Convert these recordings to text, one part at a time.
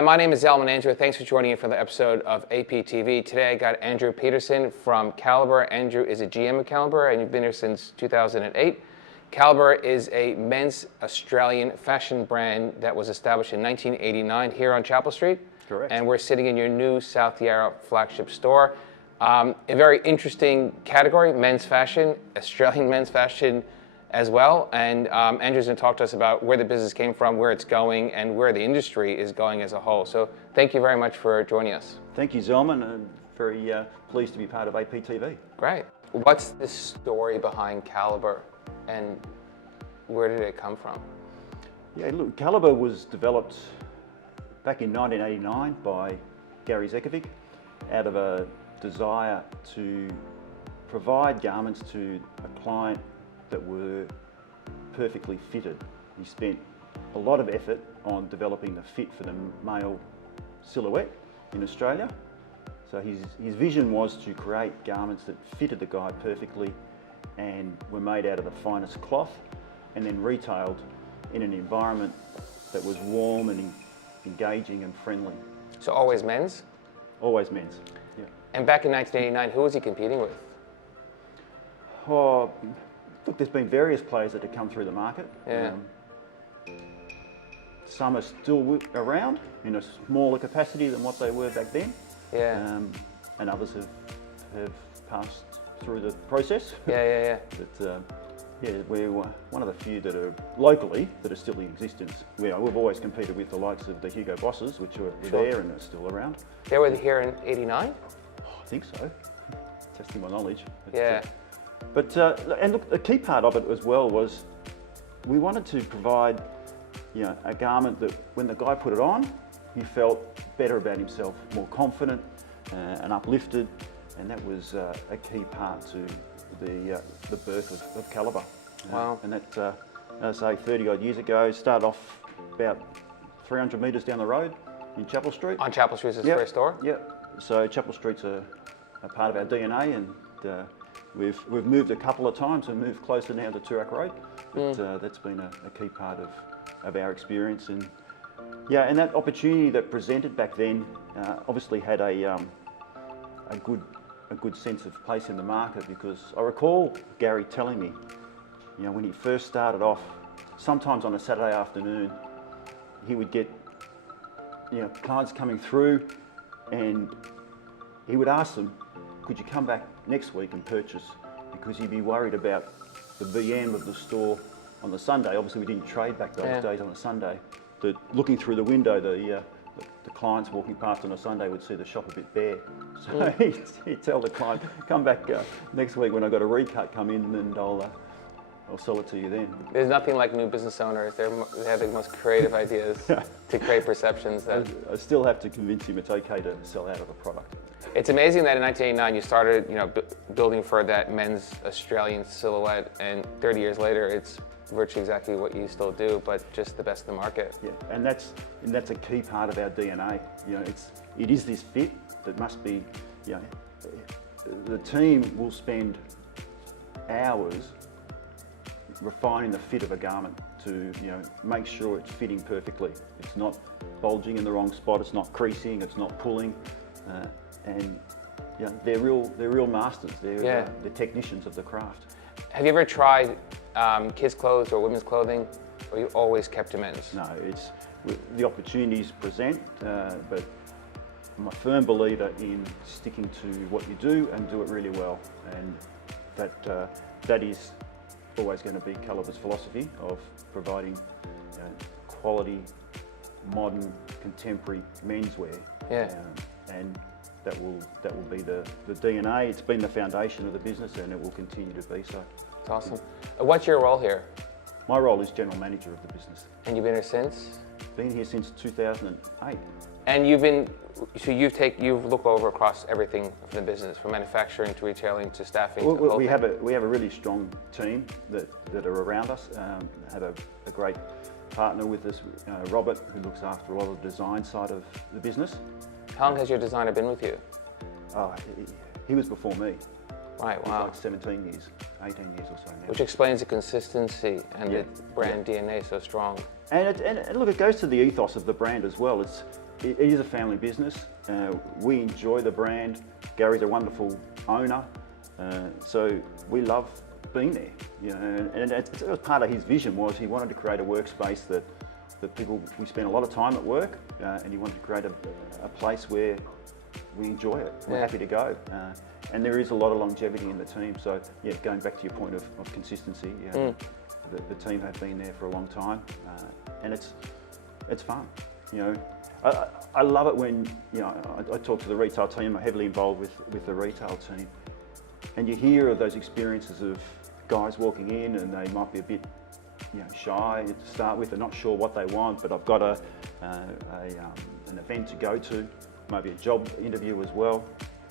Hi, my name is Andrew. Thanks for joining in for the episode of A-PTV. Today I got Andrew Peterson from Calibre. Andrew is a GM of Calibre and you've been here since 2008. Calibre is a men's Australian fashion brand that was established in 1989 here on Chapel Street. Correct. And we're sitting in your new South Yarra flagship store. A very interesting category, men's fashion, Australian men's fashion as well. And Andrew's going to talk to us about where the business came from, where it's going, and where the industry is going as a whole. So thank you very much for joining us. Thank you, Zelman, and very pleased to be part of A-PTV. Great. What's the story behind Calibre and where did it come from? Yeah, look, Calibre was developed back in 1989 by Gary Zekovic out of a desire to provide garments to a client that were perfectly fitted. He spent a lot of effort on developing the fit for the male silhouette in Australia. So his vision was to create garments that fitted the guy perfectly and were made out of the finest cloth and then retailed in an environment that was warm and engaging and friendly. So always men's? Always men's, yeah. And back in 1989, who was he competing with? Oh, look, there's been various players that have come through the market. Yeah. Some are still around in a smaller capacity than what they were back then. Yeah. And others have passed through the process. Yeah. But yeah, we're one of the few that are locally that are still in existence. We've always competed with the likes of the Hugo Bosses, which were there and are still around. They were here in '89? Oh, I think so. Testing my knowledge. Yeah. And look, a key part of it as well was we wanted to provide, a garment that when the guy put it on, he felt better about himself, more confident and uplifted, and that was a key part to the birth of Calibre. Wow. And that, as I say, 30 odd years ago, started off about 300 metres down the road in Chapel Street. On Chapel Street is his first store? Yep. So Chapel Street's a part of our DNA, and we've moved a couple of times. We moved closer now to Toorak Road, but that's been a key part of our experience. And that opportunity that presented back then obviously had a good sense of place in the market, because I recall Gary telling me, when he first started off, sometimes on a Saturday afternoon, he would get clients coming through, and he would ask them, could you come back next week and purchase? Because he'd be worried about the VM of the store on the Sunday. Obviously we didn't trade back those days on a Sunday. That looking through the window, the clients walking past on a Sunday would see the shop a bit bare. So he'd tell the client, come back next week when I've got a recut, come in and I'll sell it to you then. There's nothing like new business owners. They have the most creative ideas to create perceptions. That I still have to convince him it's okay to sell out of a product. It's amazing that in 1989 you started, building for that men's Australian silhouette, and 30 years later it's virtually exactly what you still do, but just the best in the market. Yeah, and that's a key part of our DNA. It is this fit that must be. The team will spend hours refining the fit of a garment to make sure it's fitting perfectly. It's not bulging in the wrong spot. It's not creasing. It's not pulling. And they're real masters. They're technicians of the craft. Have you ever tried kids' clothes or women's clothing, or you always kept to men's? No, it's the opportunities present, but I'm a firm believer in sticking to what you do and do it really well, and that is always going to be Calibre's philosophy of providing quality, modern, contemporary menswear. Yeah. And that will be the DNA. It's been the foundation of the business, and it will continue to be so. It's awesome. What's your role here? My role is general manager of the business. And you've been here since? Been here since 2008. And you've looked over across everything from the business, from manufacturing to retailing to staffing. Well, we have a really strong team that are around us. Have a great partner with us, Robert, who looks after a lot of the design side of the business. How long has your designer been with you? Oh, he was before me. Right, wow. Like 17 years, 18 years or so now. Which explains the consistency and the brand DNA so strong. And look, it goes to the ethos of the brand as well. it is a family business. We enjoy the brand. Gary's a wonderful owner, so we love being there. You know, and it was part of his vision was he wanted to create a workspace that people, we spend a lot of time at work, and he wanted to create a place where we enjoy it. We're happy to go. And there is a lot of longevity in the team. So yeah, going back to your point of consistency, the team have been there for a long time, and it's fun. You know, I love it when, you know, I talk to the retail team. I'm heavily involved with the retail team, and you hear of those experiences of guys walking in and they might be a bit, you know, shy to start with. They're not sure what they want, but I've got an event to go to, maybe a job interview as well,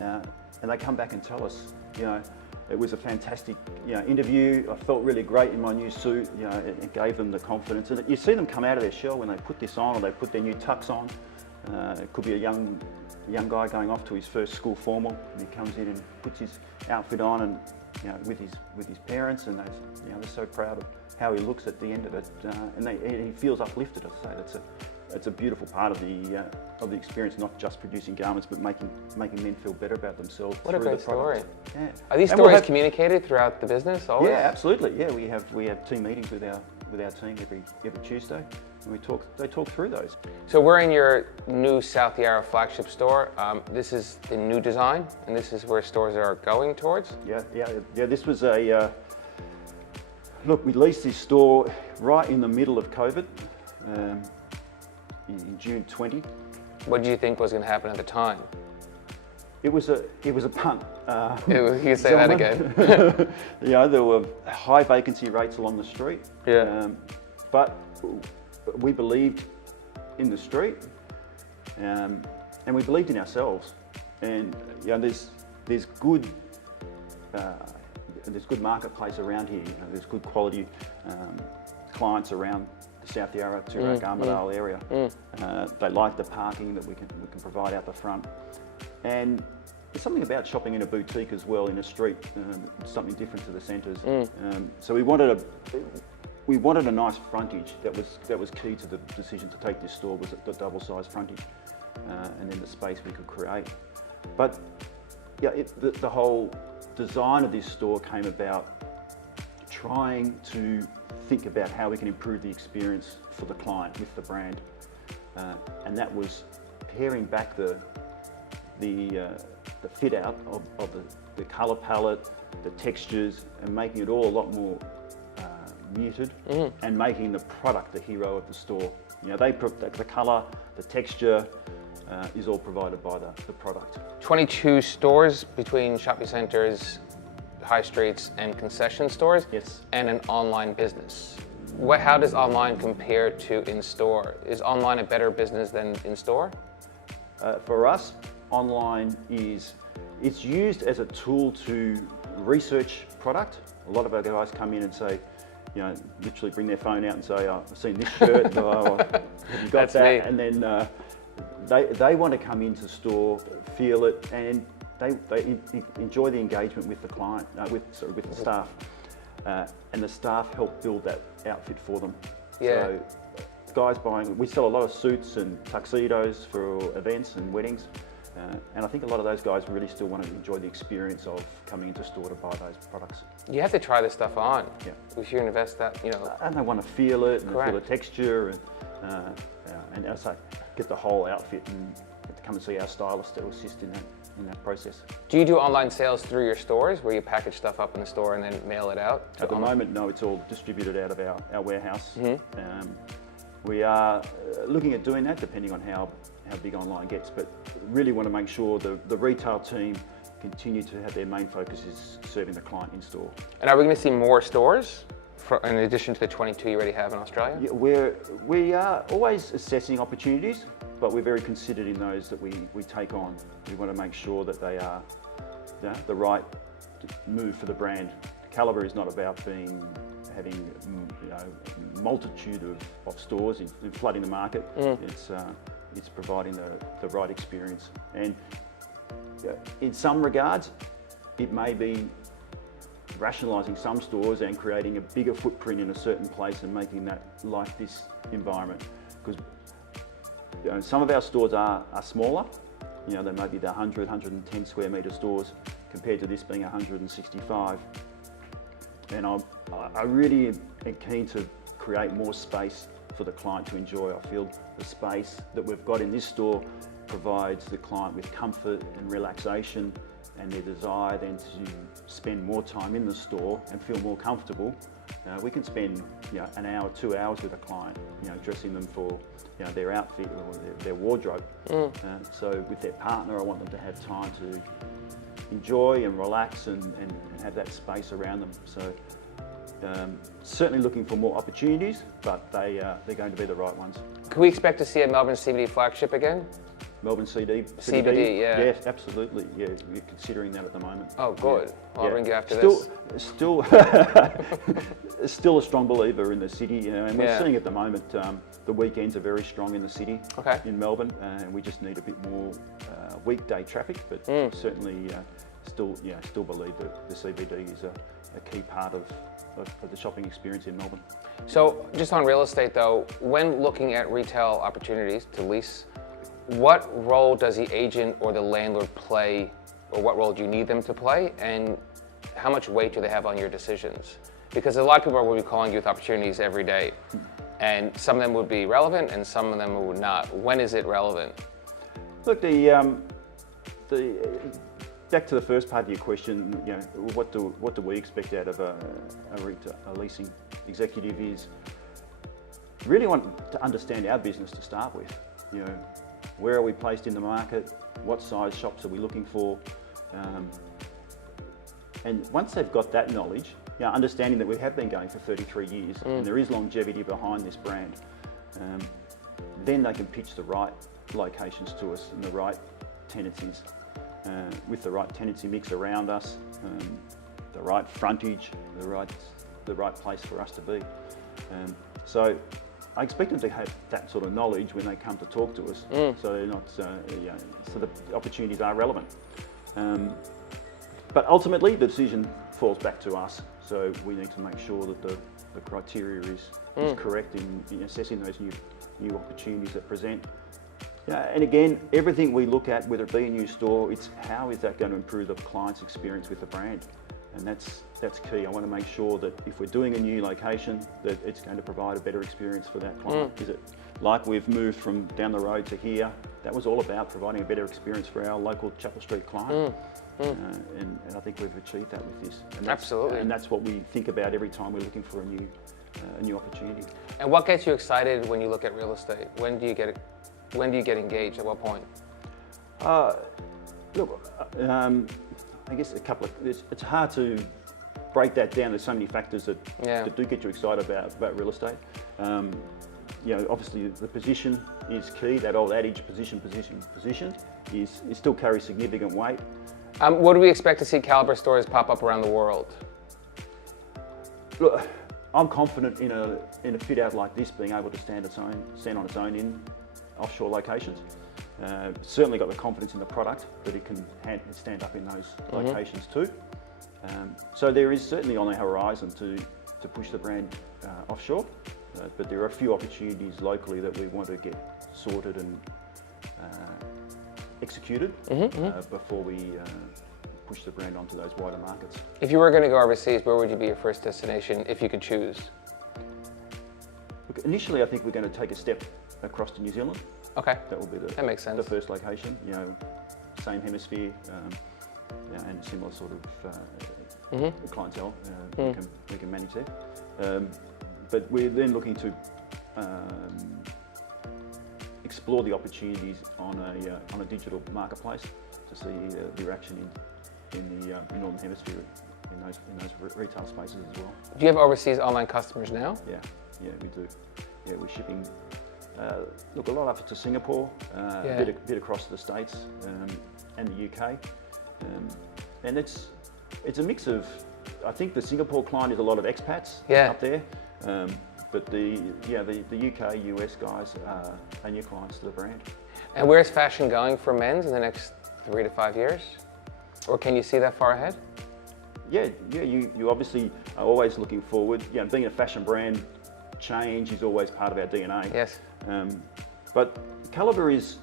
and they come back and tell us, you know, it was a fantastic, you know, interview. I felt really great in my new suit. You know, it gave them the confidence, and you see them come out of their shell when they put this on or they put their new tux on. It could be a young guy going off to his first school formal, and he comes in and puts his outfit on, and you know, with his parents, and they're so proud of how he looks at the end of it, and he feels uplifted. I say that's a beautiful part of the experience, not just producing garments, but making men feel better about themselves. What a great story! Yeah. Are these stories communicated throughout the business always? Yeah, absolutely. Yeah, we have team meetings with our team every Tuesday, and they talk through those. So we're in your new South Yarra flagship store. This is the new design, and this is where stores are going towards. Yeah. This was look. We leased this store right in the middle of COVID. In June 20. What do you think was going to happen at the time? It was a punt. You can say that again. You know, there were high vacancy rates along the street. Yeah. But we believed in the street, and we believed in ourselves. And you know, there's good marketplace around here. You know, there's good quality clients around South Yarra to Armidale area. They like the parking that we can provide out the front, and there's something about shopping in a boutique as well in a street, something different to the centres. So we wanted a nice frontage. That was key to the decision to take this store, was the double-sized frontage, and then the space we could create. But yeah, the whole design of this store came about trying to think about how we can improve the experience for the client with the brand, and that was paring back the fit out of the colour palette, the textures, and making it all a lot more muted, and making the product the hero of the store. You know, the colour, the texture is all provided by the product. 22 stores between shopping centres, high streets and concession stores. Yes. And an online business. How does online compare to in-store? Is online a better business than in-store? For us, online it's used as a tool to research product. A lot of our guys come in and say, you know, literally bring their phone out and say, oh, I've seen this shirt, have you got That's that? me. And then they want to come into store, feel it, and they enjoy the engagement with the client, with the staff, and the staff help build that outfit for them. Yeah. So guys we sell a lot of suits and tuxedos for events and weddings, and I think a lot of those guys really still want to enjoy the experience of coming into store to buy those products. You have to try this stuff on. Yeah. If you invest that, you know. And they want to feel it, and Correct. feel the texture, and as I say, get the whole outfit, and come and see our stylist to assist in that process. Do you do online sales through your stores where you package stuff up in the store and then mail it out? At the moment, no, it's all distributed out of our warehouse. We are looking at doing that depending on how big online gets, but really want to make sure the retail team continue to have their main focus is serving the client in store. And are we going to see more stores in addition to the 22 you already have in Australia? Yeah, we are always assessing opportunities, but we're very considered in those that we take on. We want to make sure that they are the right move for the brand. Calibre is not about having multitude of stores and flooding the market. It's providing the right experience, and in some regards, it may be rationalising some stores and creating a bigger footprint in a certain place and making that like this environment. Because some of our stores are smaller. You know, they may be the 100, 110 square metre stores compared to this being 165. And I really am keen to create more space for the client to enjoy. I feel the space that we've got in this store provides the client with comfort and relaxation, and their desire then to spend more time in the store and feel more comfortable. We can spend, you know, an hour, 2 hours with a client, you know, dressing them for, you know, their outfit or their wardrobe. So with their partner, I want them to have time to enjoy and relax and have that space around them. So certainly looking for more opportunities, but they're going to be the right ones. Can we expect to see a Melbourne CBD flagship again? Melbourne CBD, yeah. Yes, absolutely. Yeah, we're considering that at the moment. Oh, good. Yeah. Well, I'll ring you after this. Still a strong believer in the city, you know, and we're Yeah. seeing at the moment the weekends are very strong in the city, Okay. in Melbourne, and we just need a bit more weekday traffic, but certainly still believe that the CBD is a key part of the shopping experience in Melbourne. So just on real estate though, when looking at retail opportunities to lease, what role does the agent or the landlord play, or what role do you need them to play, and how much weight do they have on your decisions? Because a lot of people will be calling you with opportunities every day, and some of them would be relevant and some of them would not. When is it relevant? Look, back to the first part of your question, you know, what do we expect out of a leasing executive is really want to understand our business to start with. You know, where are we placed in the market? What size shops are we looking for? And once they've got that knowledge, you know, understanding that we have been going for 33 years and there is longevity behind this brand, then they can pitch the right locations to us and the right tenancies, with the right tenancy mix around us, the right frontage, the right place for us to be. So I expect them to have that sort of knowledge when they come to talk to us, so they're not, you know, so the opportunities are relevant. But ultimately, the decision falls back to us. So we need to make sure that the criteria is correct in assessing those new opportunities that present. And again, everything we look at, whether it be a new store, it's how is that going to improve the client's experience with the brand, and that's key. I want to make sure that if we're doing a new location, that it's going to provide a better experience for that client. Is it like we've moved from down the road to here? That was all about providing a better experience for our local Chapel Street client. And I think we've achieved that with this. And Absolutely. And that's what we think about every time we're looking for a new opportunity. And what gets you excited when you look at real estate? When do you get engaged? At what point? Look, I guess it's hard to break that down. There's so many factors that do get you excited about real estate. You know, obviously the position is key. That old adage, position is still carries significant weight. What do we expect to see Calibre stores pop up around the world? Look, I'm confident in a fit out like this being able to stand on its own in offshore locations. Certainly got the confidence in the product that it can stand up in those locations too. So there is certainly on the horizon to push the brand offshore, but there are a few opportunities locally that we want to get sorted and executed before we push the brand onto those wider markets. If you were going to go overseas, where would you be your first destination if you could choose? Look, initially, I think we're going to take a step across to New Zealand. Okay. That will be that makes sense. The first location. You know, same hemisphere, and similar sort of clientele we can manage there. But we're then looking to explore the opportunities on a digital marketplace to see the reaction in the Northern Hemisphere in those retail spaces as well. Do you have overseas online customers now? Yeah, we do. Yeah, we're shipping. Look, a lot up to Singapore, a bit across the States and the UK, and it's a mix of. I think the Singapore client is a lot of expats up there, but the UK, US guys are new clients to the brand. And where's fashion going for men's in the next 3 to 5 years? Or can you see that far ahead? Yeah. You obviously are always looking forward. You know, being a fashion brand, change is always part of our DNA. Yes. But Calibre is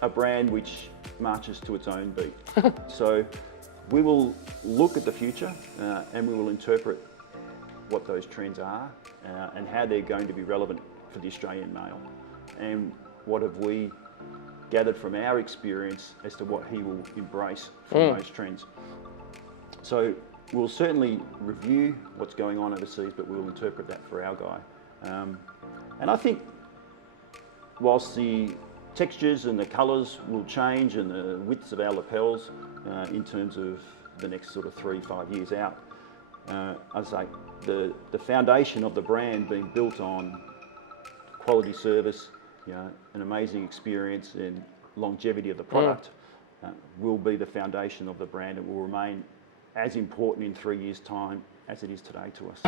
a brand which marches to its own beat. So we will look at the future and we will interpret what those trends are and how they're going to be relevant for the Australian male. And what have we gathered from our experience as to what he will embrace from those trends. So we'll certainly review what's going on overseas, but we'll interpret that for our guy. And I think whilst the textures and the colours will change and the widths of our lapels in terms of the next sort of 3-5 years out, I'd say the foundation of the brand being built on quality service, an amazing experience and longevity of the product will be the foundation of the brand and will remain as important in 3 years' time as it is today to us.